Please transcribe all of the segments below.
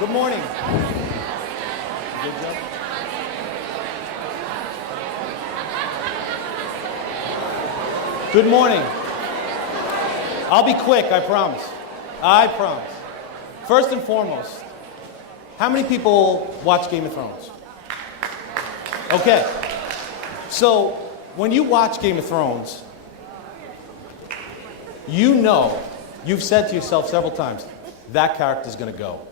Good morning. Good job. Good morning. I'll be quick, I promise. I promise. First and foremost, how many people watch Game of Thrones? Okay. So, when you watch Game of Thrones, you know, you've said to yourself several times, that character's going to go.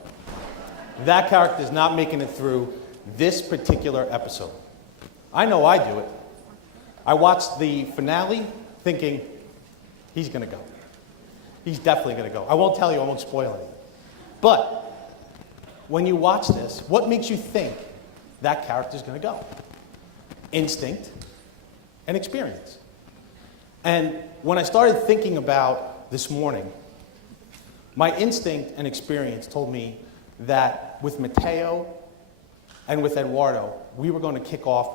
That character's not making it through this particular episode. I know I do it. I watched the finale thinking, he's going to go. He's definitely going to go. I won't tell you, I won't spoil anything. But when you watch this, what makes you think that character's going to go? Instinct and experience. And when I started thinking about this morning, my instinct and experience told me that with Matteo and with Eduardo, we were going to kick off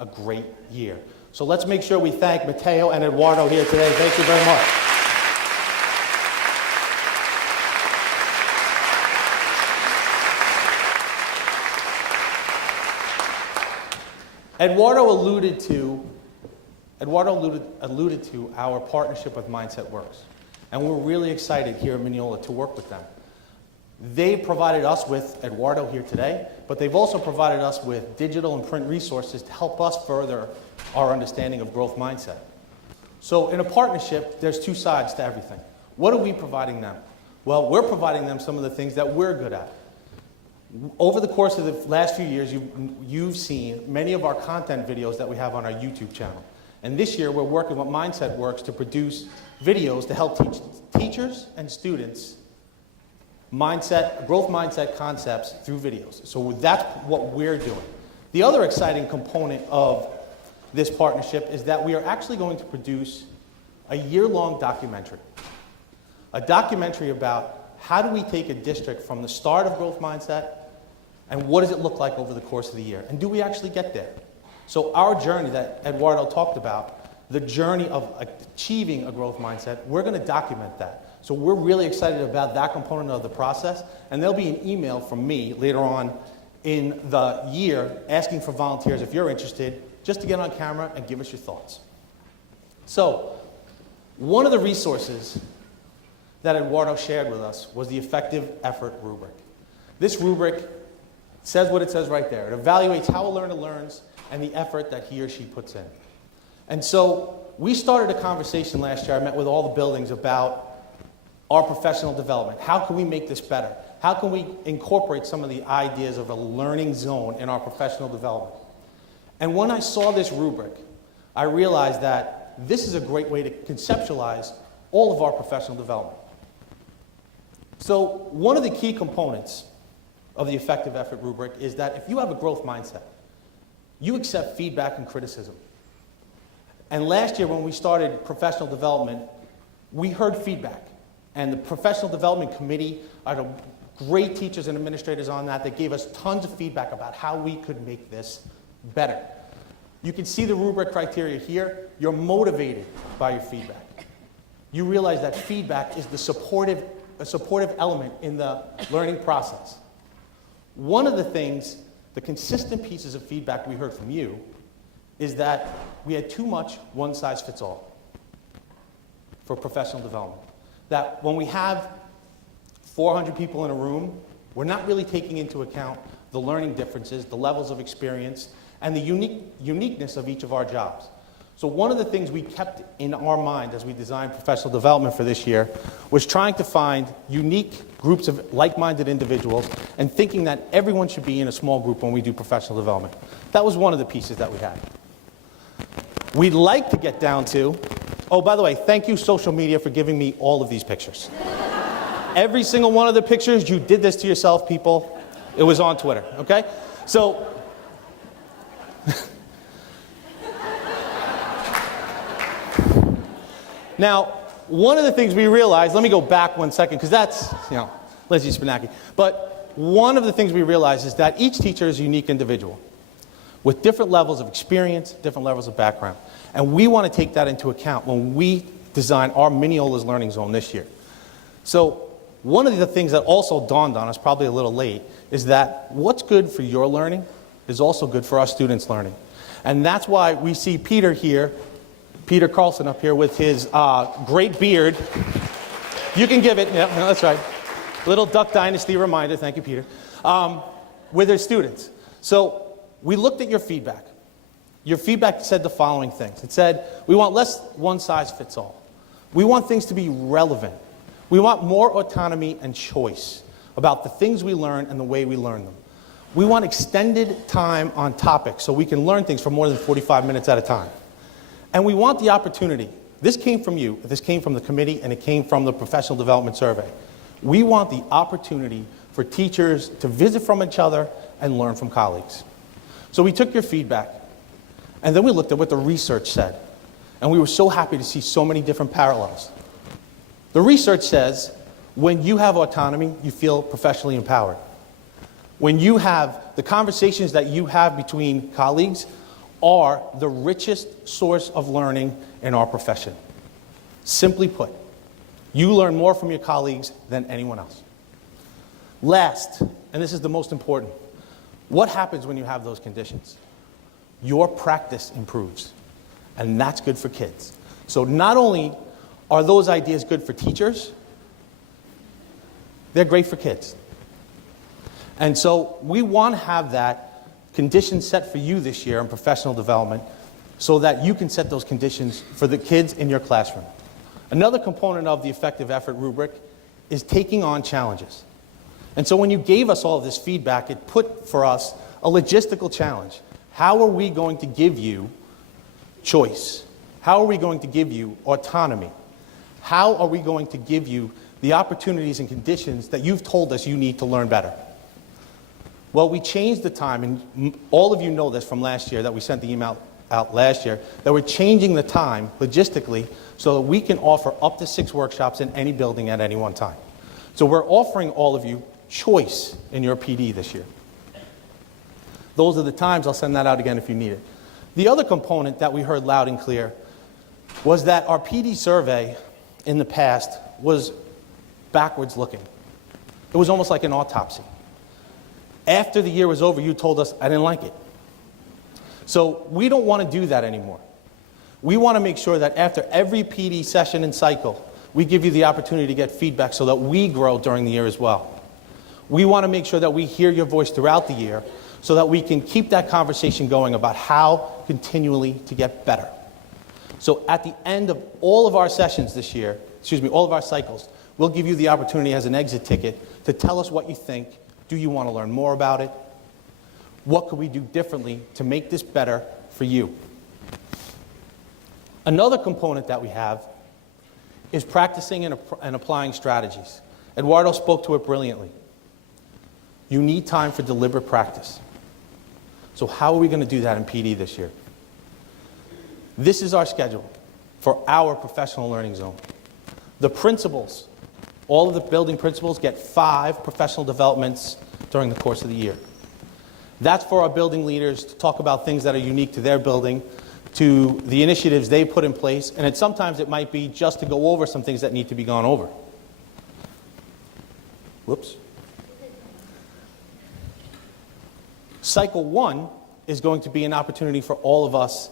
a great year. So let's make sure we thank Matteo and Eduardo here today. Thank you very much. Eduardo alluded to our partnership with Mindset Works. And we're really excited here at Mineola to work with them. They provided us with Eduardo here today, but they've also provided us with digital and print resources to help us further our understanding of growth mindset. So in a partnership, there's two sides to everything. What are we providing them? Well, we're providing them some of the things that we're good at. Over the course of the last few years, you've seen many of our content videos that we have on our YouTube channel. And this year, we're working with Mindset Works to produce videos to help teach teachers and students growth mindset concepts through videos. So that's what we're doing. The other exciting component of this partnership is that we are actually going to produce a year-long documentary. A documentary about how do we take a district from the start of growth mindset and what does it look like over the course of the year? And do we actually get there? So our journey that Eduardo talked about, the journey of achieving a growth mindset, we're going to document that. So we're really excited about that component of the process, and there'll be an email from me later on in the year asking for volunteers if you're interested, just to get on camera and give us your thoughts. So one of the resources that Eduardo shared with us was the Effective Effort Rubric. This rubric says what it says right there. It evaluates how a learner learns and the effort that he or she puts in. And so we started a conversation last year. I met with all the buildings about our professional development. How can we make this better? How can we incorporate some of the ideas of a learning zone in our professional development? And when I saw this rubric, I realized that this is a great way to conceptualize all of our professional development. So one of the key components of the Effective Effort Rubric is that if you have a growth mindset, you accept feedback and criticism. And last year when we started professional development, we heard feedback. And the Professional Development Committee are great teachers and administrators on that gave us tons of feedback about how we could make this better. You can see the rubric criteria here. You're motivated by your feedback. You realize that feedback is a supportive element in the learning process. One of the things, the consistent pieces of feedback we heard from you is that we had too much one-size-fits-all for professional development. That when we have 400 people in a room, we're not really taking into account the learning differences, the levels of experience, and the uniqueness of each of our jobs. So one of the things we kept in our mind as we designed professional development for this year was trying to find unique groups of like-minded individuals and thinking that everyone should be in a small group when we do professional development. That was one of the pieces that we had. We'd like to get down to, oh, by the way, thank you, social media, for giving me all of these pictures. Every single one of the pictures, you did this to yourself, people. It was on Twitter, okay? So, now, one of the things we realized, let me go back 1 second, because that's, Lizzie Spinacki. But one of the things we realized is that each teacher is a unique individual with different levels of experience, different levels of background. And we want to take that into account when we design our Mineola's Learning Zone this year. So one of the things that also dawned on us, probably a little late, is that what's good for your learning is also good for our students' learning. And that's why we see Peter here, Peter Carlson up here with his great beard. You can give it, yeah, no, that's right. Little Duck Dynasty reminder, thank you, Peter, with his students. So we looked at your feedback. Your feedback said the following things. It said, we want less one size fits all. We want things to be relevant. We want more autonomy and choice about the things we learn and the way we learn them. We want extended time on topics so we can learn things for more than 45 minutes at a time. And we want the opportunity. This came from you, this came from the committee, and it came from the professional development survey. We want the opportunity for teachers to visit from each other and learn from colleagues. So we took your feedback, and then we looked at what the research said. And we were so happy to see so many different parallels. The research says, when you have autonomy, you feel professionally empowered. When you have the conversations that you have between colleagues are the richest source of learning in our profession. Simply put, you learn more from your colleagues than anyone else. Last, and this is the most important, what happens when you have those conditions? Your practice improves, and that's good for kids. So not only are those ideas good for teachers, they're great for kids. And so we want to have that condition set for you this year in professional development so that you can set those conditions for the kids in your classroom. Another component of the effective effort rubric is taking on challenges. And so when you gave us all of this feedback, it put for us a logistical challenge. How are we going to give you choice? How are we going to give you autonomy? How are we going to give you the opportunities and conditions that you've told us you need to learn better? Well, we changed the time, and all of you know this from last year that we sent the email out last year, that we're changing the time logistically so that we can offer up to 6 workshops in any building at any one time. So we're offering all of you choice in your PD this year. Those are the times. I'll send that out again if you need it. The other component that we heard loud and clear was that our PD survey in the past was backwards looking. It was almost like an autopsy. After the year was over, you told us, I didn't like it. So we don't want to do that anymore. We want to make sure that after every PD session and cycle, we give you the opportunity to get feedback so that we grow during the year as well. We want to make sure that we hear your voice throughout the year so that we can keep that conversation going about how continually to get better. So at the end of all of our sessions this year, all of our cycles, we'll give you the opportunity as an exit ticket to tell us what you think. Do you want to learn more about it? What could we do differently to make this better for you? Another component that we have is practicing and applying strategies. Eduardo spoke to it brilliantly. You need time for deliberate practice. So how are we going to do that in PD this year? This is our schedule for our professional learning zone. The principals, all of the building principals get 5 professional developments during the course of the year. That's for our building leaders to talk about things that are unique to their building, to the initiatives they put in place, and sometimes it might be just to go over some things that need to be gone over. Whoops. Cycle 1 is going to be an opportunity for all of us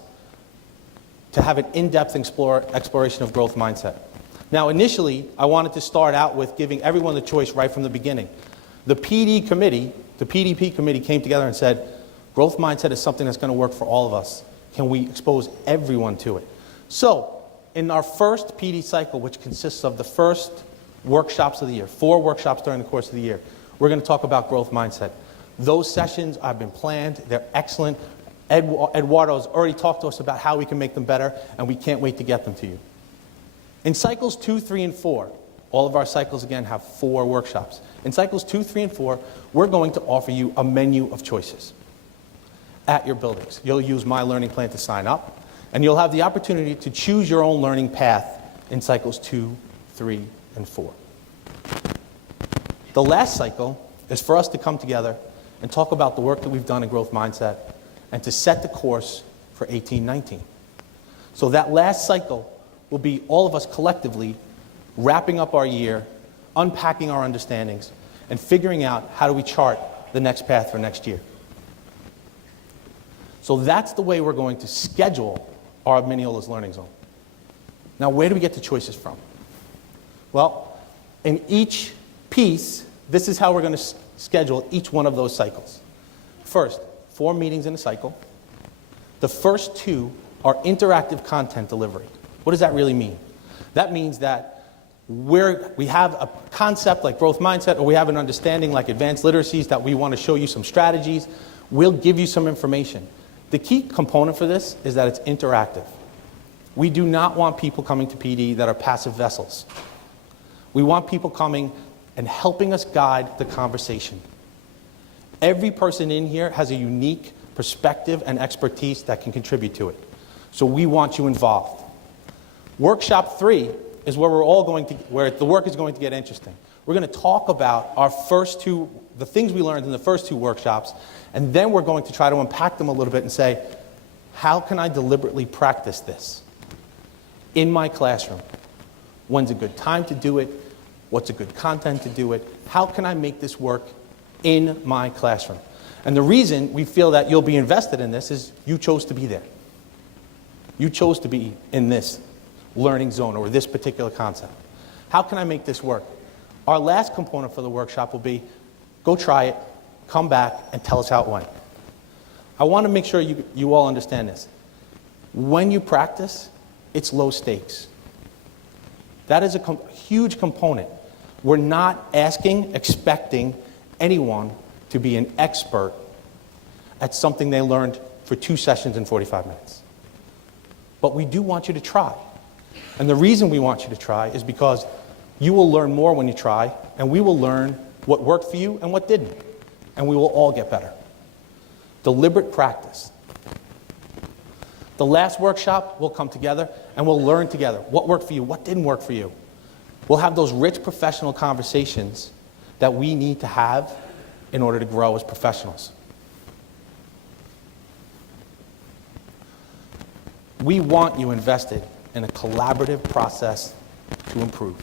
to have an in-depth exploration of growth mindset. Now, initially, I wanted to start out with giving everyone the choice right from the beginning. The PD committee, the PDP committee came together and said, growth mindset is something that's going to work for all of us. Can we expose everyone to it? So, in our first PD cycle, which consists of the first workshops of the year, 4 workshops during the course of the year, we're going to talk about growth mindset. Those sessions have been planned. They're excellent. Eduardo's already talked to us about how we can make them better, and we can't wait to get them to you. In cycles 2, 3, and 4, all of our cycles, again, have 4 workshops. In cycles 2, 3, and 4, we're going to offer you a menu of choices at your buildings. You'll use My Learning Plan to sign up, and you'll have the opportunity to choose your own learning path in cycles 2, 3, and 4. The last cycle is for us to come together and talk about the work that we've done in growth mindset and to set the course for 18-19. So that last cycle will be all of us collectively wrapping up our year unpacking our understandings, and figuring out how do we chart the next path for next year. So that's the way we're going to schedule our Mineola's Learning Zone. Now, where do we get the choices from? Well, in each piece, this is how we're going to schedule each one of those cycles. First, 4 meetings in a cycle. The first 2 are interactive content delivery. What does that really mean? That means that we have a concept like growth mindset, or we have an understanding like advanced literacies that we want to show you some strategies. We'll give you some information. The key component for this is that it's interactive. We do not want people coming to PD that are passive vessels. We want people coming and helping us guide the conversation. Every person in here has a unique perspective and expertise that can contribute to it. So we want you involved. Workshop 3 is where where the work is going to get interesting. We're going to talk about the things we learned in the first 2 workshops, and then we're going to try to unpack them a little bit and say, how can I deliberately practice this in my classroom? When's a good time to do it? What's a good content to do it? How can I make this work in my classroom? And the reason we feel that you'll be invested in this is you chose to be there. You chose to be in this learning zone or this particular concept. How can I make this work? Our last component for the workshop will be, go try it, come back, and tell us how it went. I want to make sure you all understand this. When you practice, it's low stakes. That is a huge component. We're not expecting anyone to be an expert at something they learned for 2 sessions in 45 minutes. But we do want you to try. And the reason we want you to try is because you will learn more when you try, and we will learn what worked for you and what didn't. And we will all get better. Deliberate practice. The last workshop, we'll come together and we'll learn together what worked for you, what didn't work for you. We'll have those rich professional conversations that we need to have in order to grow as professionals. We want you invested in a collaborative process to improve.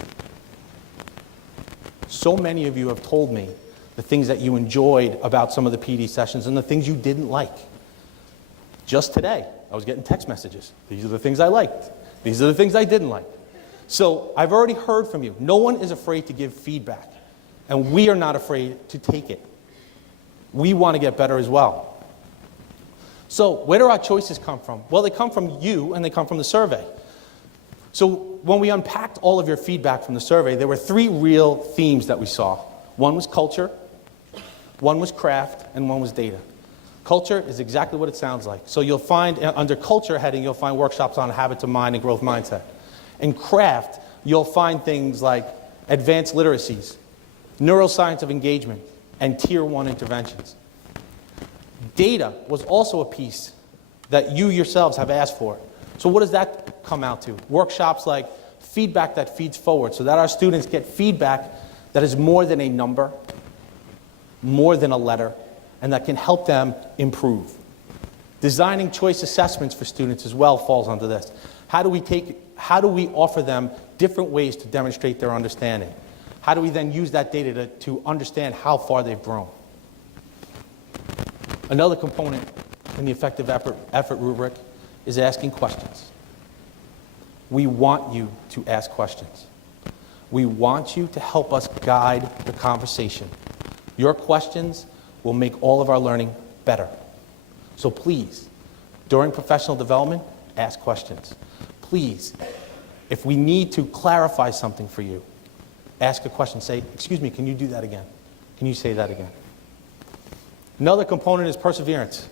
So many of you have told me the things that you enjoyed about some of the PD sessions and the things you didn't like. Just today, I was getting text messages. These are the things I liked. These are the things I didn't like. So I've already heard from you. No one is afraid to give feedback, and we are not afraid to take it. We want to get better as well. So where do our choices come from? Well, they come from you, and they come from the survey. So when we unpacked all of your feedback from the survey, there were 3 real themes that we saw. One was culture, one was craft, and one was data. Culture is exactly what it sounds like. So you'll find, under culture heading, you'll find workshops on habits of mind and growth mindset. In craft, you'll find things like advanced literacies, neuroscience of engagement, and tier 1 interventions. Data was also a piece that you yourselves have asked for. So what does that come out to? Workshops like feedback that feeds forward, so that our students get feedback that is more than a number, more than a letter, and that can help them improve. Designing choice assessments for students as well falls under this. How do we offer them different ways to demonstrate their understanding? How do we then use that data to understand how far they've grown? Another component in the effective effort rubric is asking questions. We want you to ask questions. We want you to help us guide the conversation. Your questions will make all of our learning better. So please, during professional development, ask questions. Please, if we need to clarify something for you, ask a question. Say, excuse me, can you do that again? Can you say that again? Another component is perseverance.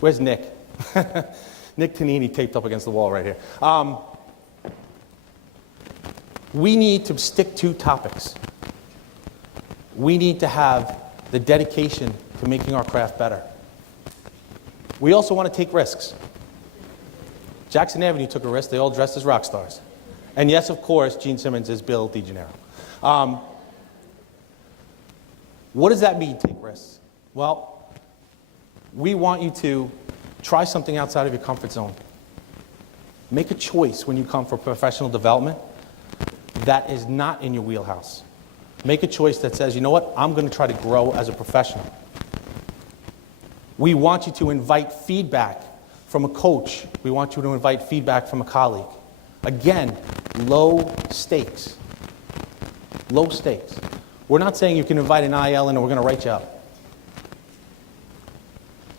Where's Nick? Nick Tanini taped up against the wall right here. We need to stick to topics. We need to have the dedication to making our craft better. We also want to take risks. Jackson Avenue took a risk. They all dressed as rock stars. And yes, of course, Gene Simmons is Bill DeGennaro. What does that mean, take risks? Well, we want you to try something outside of your comfort zone. Make a choice when you come for professional development that is not in your wheelhouse. Make a choice that says, you know what, I'm going to try to grow as a professional. We want you to invite feedback from a coach. We want you to invite feedback from a colleague. Again, low stakes. Low stakes. We're not saying you can invite an IL in and we're going to write you up.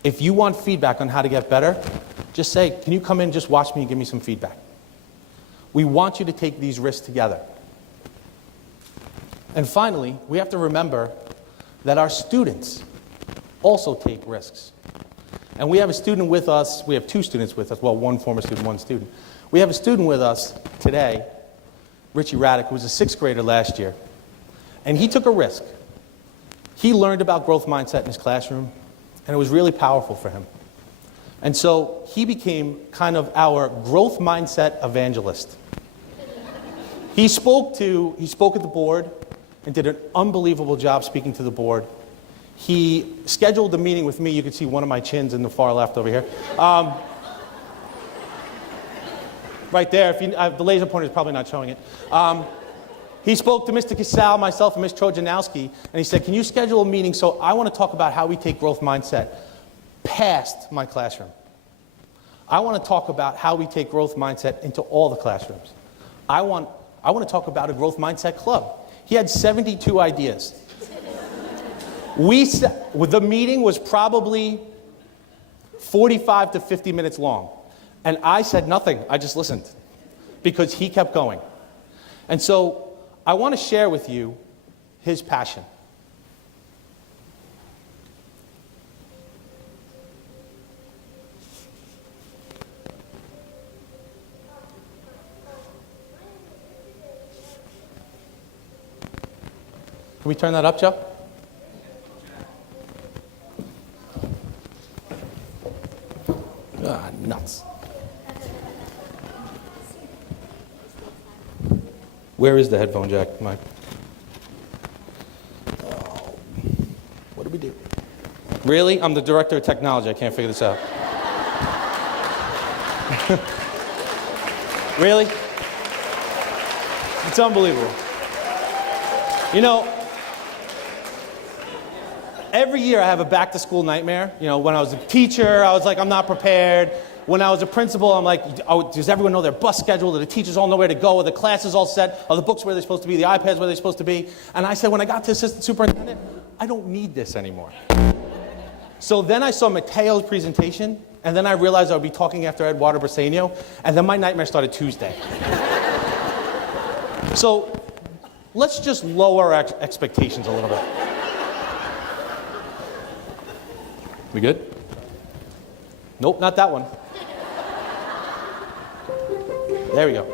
If you want feedback on how to get better, just say, can you come in, just watch me and give me some feedback. We want you to take these risks together. And finally, we have to remember that our students also take risks. And we have a student with us, we have two students with us, well, one former student, one student. We have a student with us today, Richie Raddick, who was a sixth grader last year. And he took a risk. He learned about growth mindset in his classroom, and it was really powerful for him. And so he became kind of our growth mindset evangelist. He spoke at the board and did an unbelievable job speaking to the board. He scheduled a meeting with me. You can see one of my chins in the far left over here. Right there. The laser pointer is probably not showing it. He spoke to Mr. Casal, myself, and Ms. Trojanowski, and he said, can you schedule a meeting so I want to talk about how we take growth mindset past my classroom. I want to talk about how we take growth mindset into all the classrooms. I want to talk about a growth mindset club. He had 72 ideas. The meeting was probably 45 to 50 minutes long. And I said nothing. I just listened because he kept going. And so I want to share with you his passion. Can we turn that up, Joe? Ah, nuts. Where is the headphone jack, Mike? Oh, what do we do? Really? I'm the director of technology. I can't figure this out. Really? It's unbelievable. You know, every year I have a back-to-school nightmare. You know, when I was a teacher, I was like, I'm not prepared. When I was a principal, I'm like, oh, does everyone know their bus schedule? Do the teachers all know where to go? Are the classes all set? Are the books where they're supposed to be? The iPads where they're supposed to be? And I said, when I got to assistant superintendent, I don't need this anymore. So then I saw Mateo's presentation, and then I realized I would be talking after Eduardo Briseño, and then my nightmare started Tuesday. So let's just lower our expectations a little bit. We good? Nope, not that one. There we go.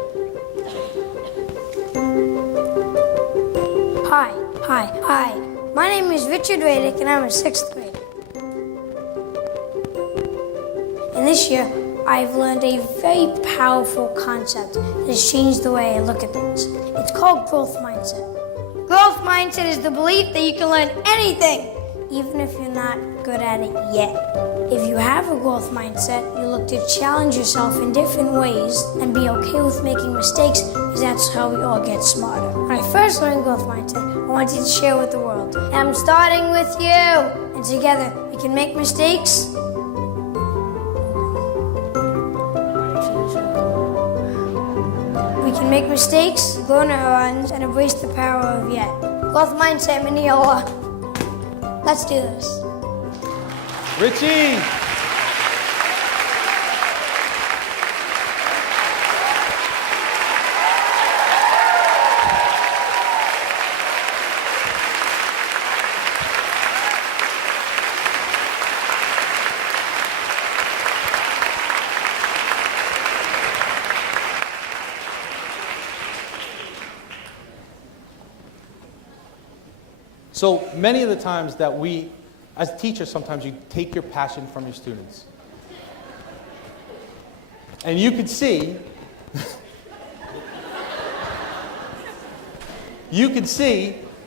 Hi. My name is Richard Raddick, and I'm a sixth grader. And this year, I've learned a very powerful concept that has changed the way I look at things. It's called growth mindset. Growth mindset is the belief that you can learn anything, even if you're not good at it yet. If you have a growth mindset, you look to challenge yourself in different ways and be okay with making mistakes, because that's how we all get smarter. When I first learned growth mindset, I wanted to share with the world. And I'm starting with you. And together, we can make mistakes. We can make mistakes, grow neurons, and embrace the power of yet. Growth mindset, Manila. Let's do this. Richie! So many of the times that we, as teachers, sometimes you take your passion from your students. And you could see,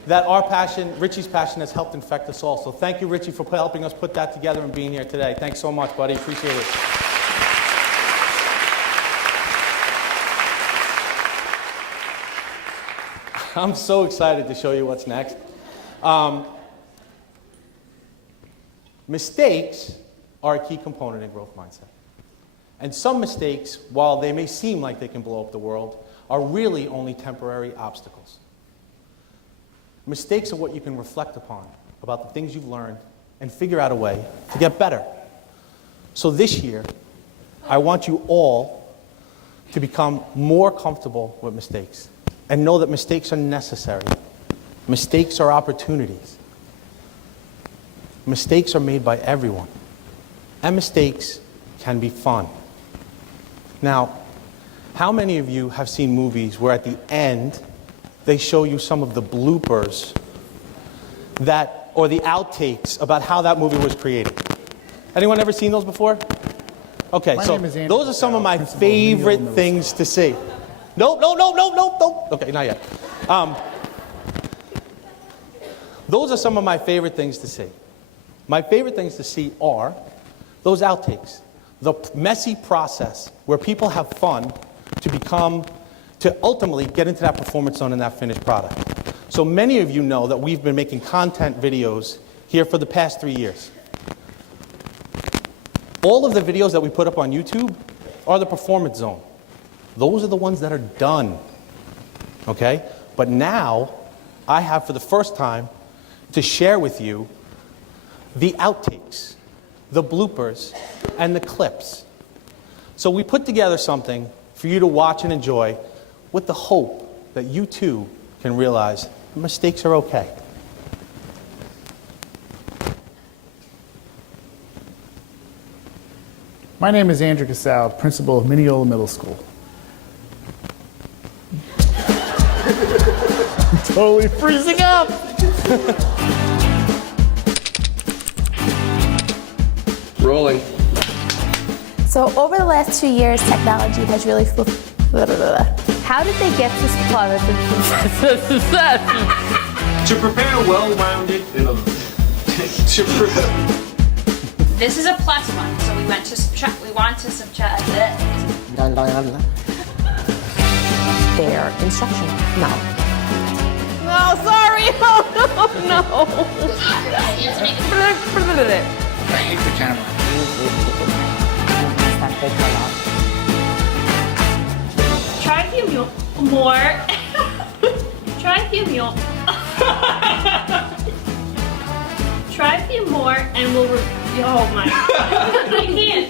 that our passion, Richie's passion, has helped infect us all. So thank you, Richie, for helping us put that together and being here today. Thanks so much, buddy. Appreciate it. I'm so excited to show you what's next. Mistakes are a key component in growth mindset. And some mistakes, while they may seem like they can blow up the world, are really only temporary obstacles. Mistakes are what you can reflect upon about the things you've learned and figure out a way to get better. So this year, I want you all to become more comfortable with mistakes and know that mistakes are necessary. Mistakes are opportunities. Mistakes are made by everyone. And mistakes can be fun. Now, how many of you have seen movies where at the end they show you some of the bloopers or the outtakes about how that movie was created? Anyone ever seen those before? Okay, so those are some of my favorite things to see. No. Okay, not yet. Those are some of my favorite things to see. My favorite things to see are those outtakes, the messy process where people have fun to ultimately get into that performance zone and that finished product. So many of you know that we've been making content videos here for the past 3 years. All of the videos that we put up on YouTube are the performance zone. Those are the ones that are done, okay? But now, I have for the first time to share with you the outtakes, the bloopers, and the clips. So we put together something for you to watch and enjoy with the hope that you too can realize mistakes are okay. My name is Andrew Casal, principal of Mineola Middle School. I'm totally freezing up! Rolling. So over the last 2 years, technology has really How did they get this product? To prepare a well-rounded... This is a plus one, so we want to subtract this. Their instruction. No. No, sorry. Oh, no. I hate the camera. Try a few more. Try a few more. Try a few more, and we'll. Oh my! I can't.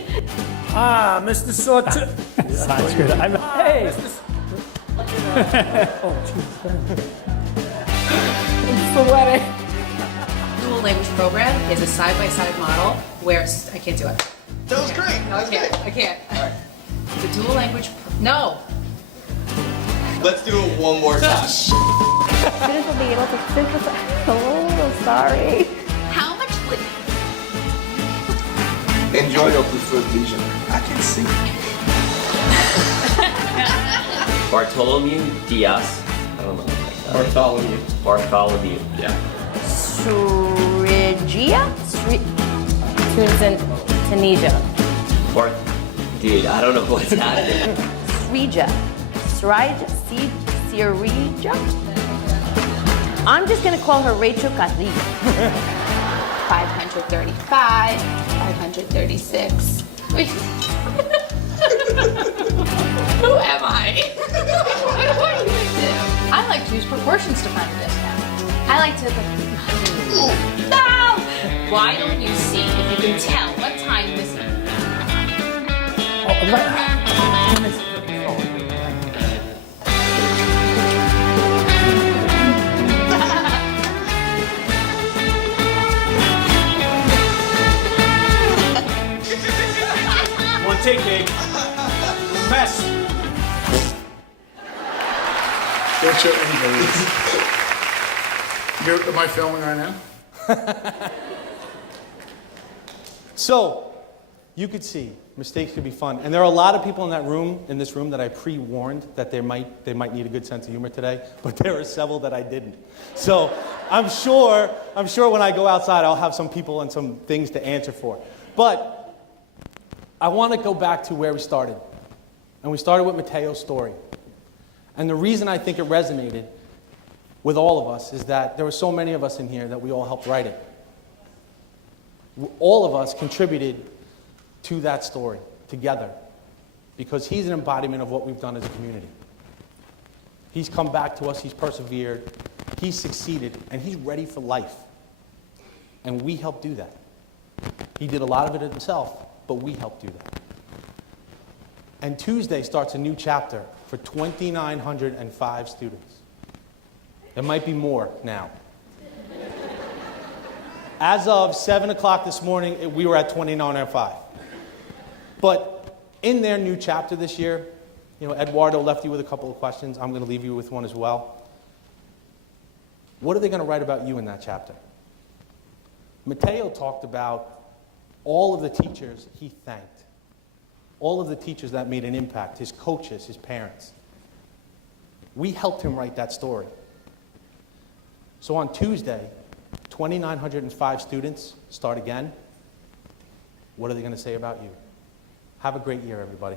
Ah, Mr. Sauter. That's good. Hey. Sweating. Dual language program is a side-by-side model where I can't do it. That was great. I can't. The dual language. No. Let's do it one more time. Students will be able to synthesize. Oh, sorry. How much? Enjoy your preferred leisure. I can see. Bartholomew Diaz. I don't know. Like Bartholomew. Bartholomew. Yeah. Srigia? Students in Tunisia. Dude, I don't know what's happening. Srija. Srija? I'm just gonna call her Rachel Kadri. 535, 536. Wait. Who am I? What do I even do? I like to use proportions to find a discount. I like to. No! Why don't you see if you can tell what time this is? One take, Dave. Mess. Don't show anybody this. Am I filming right now? So, you could see mistakes could be fun. And there are a lot of people in this room that I pre-warned that they might need a good sense of humor today, but there are several that I didn't. So, I'm sure when I go outside I'll have some people and some things to answer for. But I want to go back to where we started. And we started with Mateo's story. And the reason I think it resonated with all of us is that there were so many of us in here that we all helped write it. All of us contributed to that story together because he's an embodiment of what we've done as a community. He's come back to us, he's persevered, he's succeeded, and he's ready for life. And we helped do that. He did a lot of it himself, but we helped do that. And Tuesday starts a new chapter for 2,905 students. There might be more now. As of 7 o'clock this morning, we were at 2,905. But in their new chapter this year, Eduardo left you with a couple of questions. I'm going to leave you with one as well. What are they going to write about you in that chapter? Mateo talked about all of the teachers he thanked, all of the teachers that made an impact, his coaches, his parents. We helped him write that story. So on Tuesday, 2,905 students start again. What are they going to say about you? Have a great year, everybody.